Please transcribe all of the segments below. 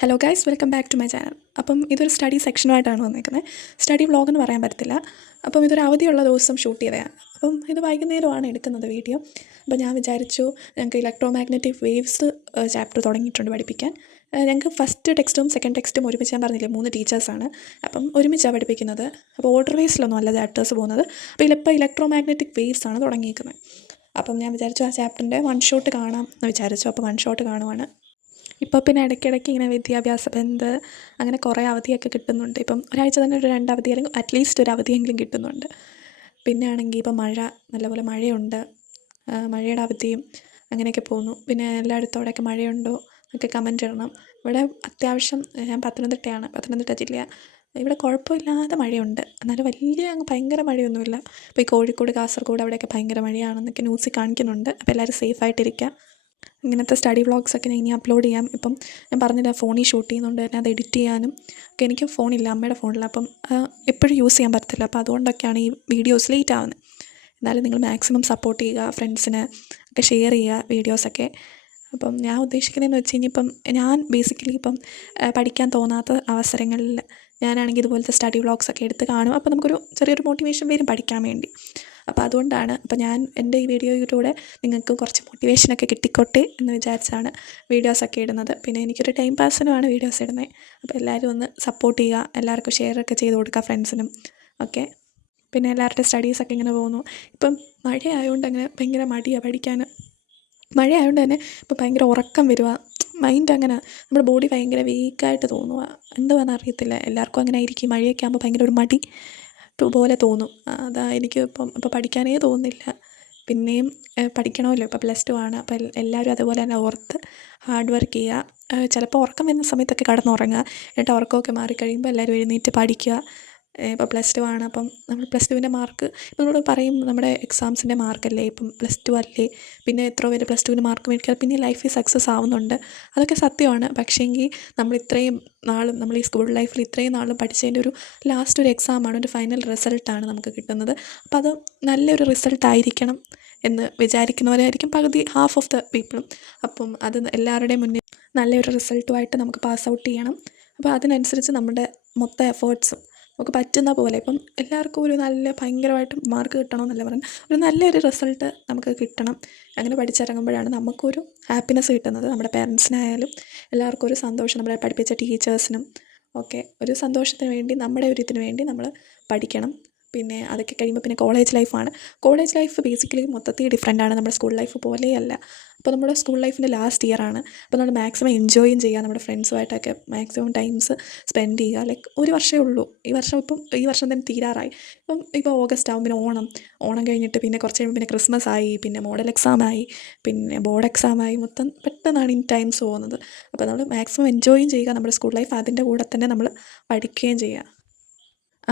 Hello guys, welcome back to my channel. അപ്പം ഇതൊരു study സെക്ഷനുമായിട്ടാണ് വന്നേക്കുന്നത്. സ്റ്റഡി വ്ളോഗെന്ന് പറയാൻ പറ്റത്തില്ല. അപ്പം ഇതൊരു അവധിയുള്ള ദിവസം ഷൂട്ട് ചെയ്തതാണ്. അപ്പം ഇത് വൈകുന്നേരമാണ് എടുക്കുന്നത് വീഡിയോ. അപ്പോൾ ഞാൻ വിചാരിച്ചു ഞങ്ങൾക്ക് ഇലക്ട്രോ മാഗ്നറ്റിക് വേവ്സ് ചാപ്റ്റർ തുടങ്ങിയിട്ടുണ്ട് പഠിപ്പിക്കാൻ. ഞങ്ങൾക്ക് ഫസ്റ്റ് ടെക്സ്റ്റും സെക്കൻഡ് ടെക്സ്റ്റും ഒരുമിച്ച്, ഞാൻ പറഞ്ഞില്ലേ 3 ടീച്ചേഴ്സാണ്. അപ്പം ഒരുമിച്ചാണ് പഠിപ്പിക്കുന്നത്. അപ്പോൾ ഓർഡർ വൈസിലൊന്നും അല്ല ചാപ്റ്റേഴ്സ് പോകുന്നത്. അപ്പോൾ ഇപ്പോൾ ഇലക്ട്രോ മാഗ്നറ്റിക് വേവ്സ് ആണ് തുടങ്ങിയിരിക്കുന്നത്. അപ്പം ഞാൻ വിചാരിച്ചു ആ ചാപ്റ്ററിൻ്റെ വൺ ഷോട്ട് കാണാം എന്ന് വിചാരിച്ചു. അപ്പോൾ വൺ ഷോട്ട് കാണുവാണ്. ഇപ്പോൾ പിന്നെ ഇടയ്ക്കിടയ്ക്ക് ഇങ്ങനെ വിദ്യാഭ്യാസ ബന്ദ് അങ്ങനെ കുറേ അവധിയൊക്കെ കിട്ടുന്നുണ്ട്. ഇപ്പം ഒരാഴ്ച തന്നെ ഒരു 2 അവധി അല്ലെങ്കിൽ അറ്റ്ലീസ്റ്റ് ഒരു അവധിയെങ്കിലും കിട്ടുന്നുണ്ട്. പിന്നെ ആണെങ്കിൽ ഇപ്പം നല്ലപോലെ മഴയുണ്ട്. മഴയുടെ അവധിയും അങ്ങനെയൊക്കെ പോകുന്നു. പിന്നെ എല്ലായിടത്തും അവിടെയൊക്കെ മഴയുണ്ടോ ഒക്കെ കമൻറ്റ് ഇടണം. ഇവിടെ അത്യാവശ്യം, ഞാൻ പത്തനംതിട്ടയാണ്, പത്തനംതിട്ട ജില്ല. ഇവിടെ കുഴപ്പമില്ലാതെ മഴയുണ്ട്. എന്നാലും ഭയങ്കര മഴയൊന്നുമില്ല. ഇപ്പോൾ ഈ കോഴിക്കോട്, കാസർഗോഡ് അവിടെയൊക്കെ ഭയങ്കര മഴയാണെന്നൊക്കെ ന്യൂസിൽ കാണിക്കുന്നുണ്ട്. അപ്പോൾ എല്ലാവരും സേഫായിട്ടിരിക്കുക. ഇങ്ങനത്തെ സ്റ്റഡി വ്ളോഗ്സൊക്കെ ഞാൻ ഇനി അപ്ലോഡ് ചെയ്യാം. ഇപ്പം ഞാൻ പറഞ്ഞില്ല, ഫോണിൽ ഷൂട്ട് ചെയ്യുന്നുണ്ട് തന്നെ. അത് എഡിറ്റ് ചെയ്യാനും ഒക്കെ എനിക്ക് ഫോണില്ല, അമ്മയുടെ ഫോണില്ല. അപ്പം എപ്പോഴും യൂസ് ചെയ്യാൻ പറ്റത്തില്ല. അപ്പോൾ അതുകൊണ്ടൊക്കെയാണ് ഈ വീഡിയോസ് ലേറ്റ് ആവുന്നത്. എന്നാലും നിങ്ങൾ മാക്സിമം സപ്പോർട്ട് ചെയ്യുക, ഫ്രണ്ട്സിന് ഒക്കെ ഷെയർ ചെയ്യുക വീഡിയോസൊക്കെ. അപ്പം ഞാൻ ഉദ്ദേശിക്കുന്നതെന്ന് വെച്ച് കഴിഞ്ഞാൽ, ഇപ്പം ഞാൻ ബേസിക്കലി ഇപ്പം പഠിക്കാൻ തോന്നാത്ത അവസരങ്ങളിൽ ഞാനാണെങ്കിൽ ഇതുപോലത്തെ സ്റ്റഡി വ്ളോഗ്സൊക്കെ എടുത്ത് കാണും. അപ്പോൾ നമുക്കൊരു ചെറിയൊരു മോട്ടിവേഷൻ വരും പഠിക്കാൻ വേണ്ടി. അപ്പോൾ അതുകൊണ്ടാണ് ഞാൻ എൻ്റെ ഈ വീഡിയോയിലൂടെ നിങ്ങൾക്ക് കുറച്ച് മോട്ടിവേഷനൊക്കെ കിട്ടിക്കോട്ടെ എന്ന് വിചാരിച്ചാണ് വീഡിയോസൊക്കെ ഇടുന്നത്. പിന്നെ എനിക്കൊരു ടൈം പാസിനുമാണ് വീഡിയോസ് ഇടുന്നത്. അപ്പോൾ എല്ലാവരും ഒന്ന് സപ്പോർട്ട് ചെയ്യുക, എല്ലാവർക്കും ഷെയറൊക്കെ ചെയ്ത് കൊടുക്കുക, ഫ്രണ്ട്സിനും ഒക്കെ. പിന്നെ എല്ലാവരുടെയും സ്റ്റഡീസൊക്കെ ഇങ്ങനെ പോകുന്നു. ഇപ്പം മഴയായതുകൊണ്ട് അങ്ങനെ ഭയങ്കര മടിയാണ് പഠിക്കാൻ. മഴയായതുകൊണ്ട് തന്നെ ഇപ്പോൾ ഭയങ്കര ഉറക്കം വരിക, മൈൻഡ് അങ്ങനെ, നമ്മുടെ ബോഡി ഭയങ്കര വീക്കായിട്ട് തോന്നുക. എന്തുവാണെന്ന് അറിയത്തില്ല, എല്ലാവർക്കും അങ്ങനെ ആയിരിക്കും. മഴയൊക്കെ ആകുമ്പോൾ ഭയങ്കര ഒരു മടി പോലെ തോന്നും. അതാ എനിക്ക് ഇപ്പോൾ പഠിക്കാനേ തോന്നുന്നില്ല. പിന്നെയും പഠിക്കണമല്ലോ, ഇപ്പോൾ +2 ആണ്. അപ്പോൾ എല്ലാവരും അതുപോലെ തന്നെ ഓർത്ത് ഹാർഡ് വർക്ക് ചെയ്യുക. ചിലപ്പോൾ ഉറക്കം വരുന്ന സമയത്തൊക്കെ കിടന്നുറങ്ങുക. എന്നിട്ട് ഉറക്കമൊക്കെ മാറിക്കഴിയുമ്പോൾ എല്ലാവരും എഴുന്നേറ്റ് പഠിക്കുക. ഇപ്പോൾ +2 ആണ്. അപ്പം നമ്മൾ +2വിൻ്റെ മാർക്ക് ഇപ്പോൾ നമ്മൾ പറയും, നമ്മുടെ എക്സാംസിൻ്റെ മാർക്കല്ലേ ഇപ്പം +2 അല്ലേ, പിന്നെ എത്ര പേര് +2വിന് മാർക്ക് മേടിക്കാതെ പിന്നെ ലൈഫിൽ സക്സസ് ആവുന്നുണ്ട്. അതൊക്കെ സത്യമാണ്. പക്ഷേങ്കിൽ നമ്മൾ ഇത്രയും നാളും, നമ്മൾ ഈ സ്കൂൾ ലൈഫിൽ ഇത്രയും നാളും പഠിച്ചതിൻ്റെ ഒരു ലാസ്റ്റ് ഒരു എക്സാമാണ്, ഒരു ഫൈനൽ റിസൾട്ടാണ് നമുക്ക് കിട്ടുന്നത്. അപ്പോൾ അത് നല്ലൊരു റിസൾട്ടായിരിക്കണം എന്ന് വിചാരിക്കുന്നവരായിരിക്കും പകുതി, ഹാഫ് ഓഫ് ദ പീപ്പിളും. അപ്പം അത് എല്ലാവരുടെയും മുന്നിൽ നല്ലൊരു റിസൾട്ടുമായിട്ട് നമുക്ക് പാസ് ഔട്ട് ചെയ്യണം. അപ്പോൾ അതിനനുസരിച്ച് നമ്മുടെ മൊത്തം എഫേർട്സും നമുക്ക് പറ്റുന്ന പോലെ, ഇപ്പം എല്ലാവർക്കും ഒരു നല്ല ഭയങ്കരമായിട്ട് മാർക്ക് കിട്ടണമെന്നല്ല പറയുന്നത്, ഒരു നല്ലൊരു റിസൾട്ട് നമുക്ക് കിട്ടണം. അങ്ങനെ പഠിച്ചിറങ്ങുമ്പോഴാണ് നമുക്കൊരു ഹാപ്പിനെസ് കിട്ടുന്നത്. നമ്മുടെ പേരൻസിനായാലും എല്ലാവർക്കും ഒരു സന്തോഷം, നമ്മളെ പഠിപ്പിച്ച ടീച്ചേഴ്സിനും ഒക്കെ ഒരു സന്തോഷത്തിന് വേണ്ടി, നമ്മുടെ ഒരു ഇതിന് വേണ്ടി നമ്മൾ പഠിക്കണം. പിന്നെ അതൊക്കെ കഴിയുമ്പോൾ പിന്നെ കോളേജ് ലൈഫാണ്. കോളേജ് ലൈഫ് ബേസിക്കലി മൊത്തത്തിൽ ഡിഫറെൻ്റാണ്, നമ്മുടെ സ്കൂൾ ലൈഫ് പോലെയല്ല. അപ്പോൾ നമ്മുടെ സ്കൂൾ ലൈഫിൻ്റെ ലാസ്റ്റ് ഇയറാണ്. അപ്പോൾ നമ്മൾ മാക്സിമം എൻജോയും ചെയ്യുക, നമ്മുടെ ഫ്രണ്ട്സുമായിട്ടൊക്കെ മാക്സിമം ടൈംസ് സ്പെൻഡ് ചെയ്യുക. ലൈക്ക് ഒരു വർഷമേ ഉള്ളൂ ഈ വർഷം. ഈ വർഷം തന്നെ തീരാറായി. ഇപ്പോൾ ഓഗസ്റ്റ് ആവും, പിന്നെ ഓണം കഴിഞ്ഞിട്ട് പിന്നെ കുറച്ച് കഴിയുമ്പോൾ പിന്നെ ക്രിസ്മസ് ആയി, പിന്നെ മോഡൽ എക്സാമായി, പിന്നെ ബോർഡ് എക്സാമായി. മൊത്തം പെട്ടെന്നാണ് ഈ ടൈംസ് പോകുന്നത്. അപ്പോൾ നമ്മൾ മാക്സിമം എൻജോയും ചെയ്യുക നമ്മുടെ സ്കൂൾ ലൈഫ്. അതിൻ്റെ കൂടെ തന്നെ നമ്മൾ പഠിക്കുകയും ചെയ്യുക.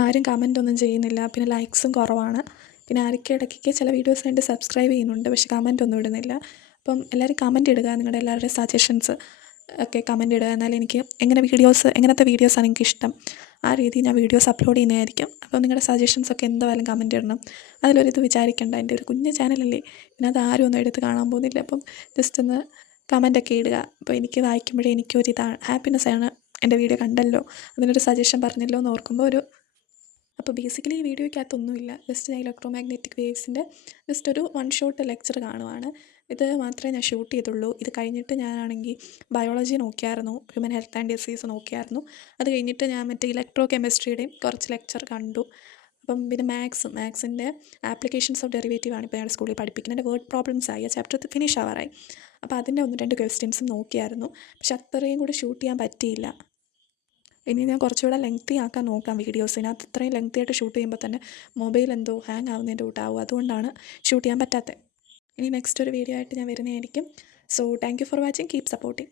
ആരും കമൻ്റ് ഒന്നും ചെയ്യുന്നില്ല, പിന്നെ ലൈക്സും കുറവാണ്. പിന്നെ ആരൊക്കെ ഇടയ്ക്കൊക്കെ ചില വീഡിയോസ് കണ്ട് സബ്സ്ക്രൈബ് ചെയ്യുന്നുണ്ട്, പക്ഷേ കമൻ്റ് ഒന്നും ഇടുന്നില്ല. അപ്പം എല്ലാവരും കമൻ്റ് ഇടുക, നിങ്ങളുടെ എല്ലാവരുടെയും സജഷൻസ് ഒക്കെ കമൻ്റ് ഇടുക. എന്നാലും എനിക്ക് എങ്ങനത്തെ വീഡിയോസാണ് എനിക്ക് ഇഷ്ടം, ആ രീതിയിൽ ഞാൻ വീഡിയോസ് അപ്ലോഡ് ചെയ്യുന്നതായിരിക്കും. അപ്പോൾ നിങ്ങളുടെ സജഷൻസൊക്കെ എന്തായാലും കമൻ്റ് ഇടണം. അതിലൊരിത് വിചാരിക്കേണ്ട, എൻ്റെ ഒരു കുഞ്ഞു ചാനലല്ലേ, പിന്നെ അത് ആരും ഒന്നും എടുത്ത് കാണാൻ പോകുന്നില്ല. അപ്പം ജസ്റ്റ് ഒന്ന് കമൻ്റൊക്കെ ഇടുക. അപ്പോൾ എനിക്ക് വായിക്കുമ്പോഴേ എനിക്കൊരിതാണ്, ഹാപ്പിനെസ്സാണ്. എൻ്റെ വീഡിയോ കണ്ടല്ലോ, അതിനൊരു സജഷൻ പറഞ്ഞല്ലോ എന്ന് ഓർക്കുമ്പോൾ അപ്പോൾ ബേസിക്കലി ഈ വീഡിയോയ്ക്കകത്തൊന്നുമില്ല. ജസ്റ്റ് ഞാൻ ഇലക്ട്രോ മാഗ്നറ്റിക് വേവ്സിൻ്റെ ജസ്റ്റ് ഒരു വൺ ഷോട്ട് ലെക്ചർ കാണുവാണ്. ഇത് മാത്രമേ ഞാൻ ഷൂട്ട് ചെയ്തുള്ളൂ. ഇത് കഴിഞ്ഞിട്ട് ഞാനാണെങ്കിൽ ബയോളജി നോക്കിയായിരുന്നു, ഹ്യൂമൻ ഹെൽത്ത് ആൻഡ് ഡിസീസ് നോക്കിയായിരുന്നു. അത് കഴിഞ്ഞിട്ട് ഞാൻ മറ്റേ ഇലക്ട്രോ കെമിസ്ട്രിയുടെയും കുറച്ച് ലെക്ചർ കണ്ടു. അപ്പം പിന്നെ മാത്സിൻ്റെ ആപ്ലിക്കേഷൻസ് ഓഫ് ഡെറിവേറ്റീവാണ് ഇപ്പോൾ ഞങ്ങളുടെ സ്കൂളിൽ പഠിപ്പിക്കുന്നത്. എൻ്റെ വേർഡ് പ്രോബ്ലംസ് ആയി, ആ ചാപ്റ്റർ ഫിനിഷ് ആവാറായി. അപ്പോൾ അതിൻ്റെ 1-2 ക്വസ്റ്റ്യൻസും നോക്കിയായിരുന്നു. പക്ഷെ അത്രയും കൂടി ഷൂട്ട് ചെയ്യാൻ പറ്റിയില്ല. ഇനി ഞാൻ കുറച്ചുകൂടെ ലെങ്തി ആക്കാൻ നോക്കാം വീഡിയോസ്. ഇതിനകത്ത് ഇത്രയും ലെങ്തി ആയിട്ട് ഷൂട്ട് ചെയ്യുമ്പോൾ തന്നെ മൊബൈൽ എന്തോ ഹാങ് ആവുന്നതിൻ്റെ കൂട്ടാവും. അതുകൊണ്ടാണ് ഷൂട്ട് ചെയ്യാൻ പറ്റാത്തത്. ഇനി നെക്സ്റ്റ് ഒരു വീഡിയോ ആയിട്ട് ഞാൻ വരുന്നതായിരിക്കും. So thank you for watching, keep supporting.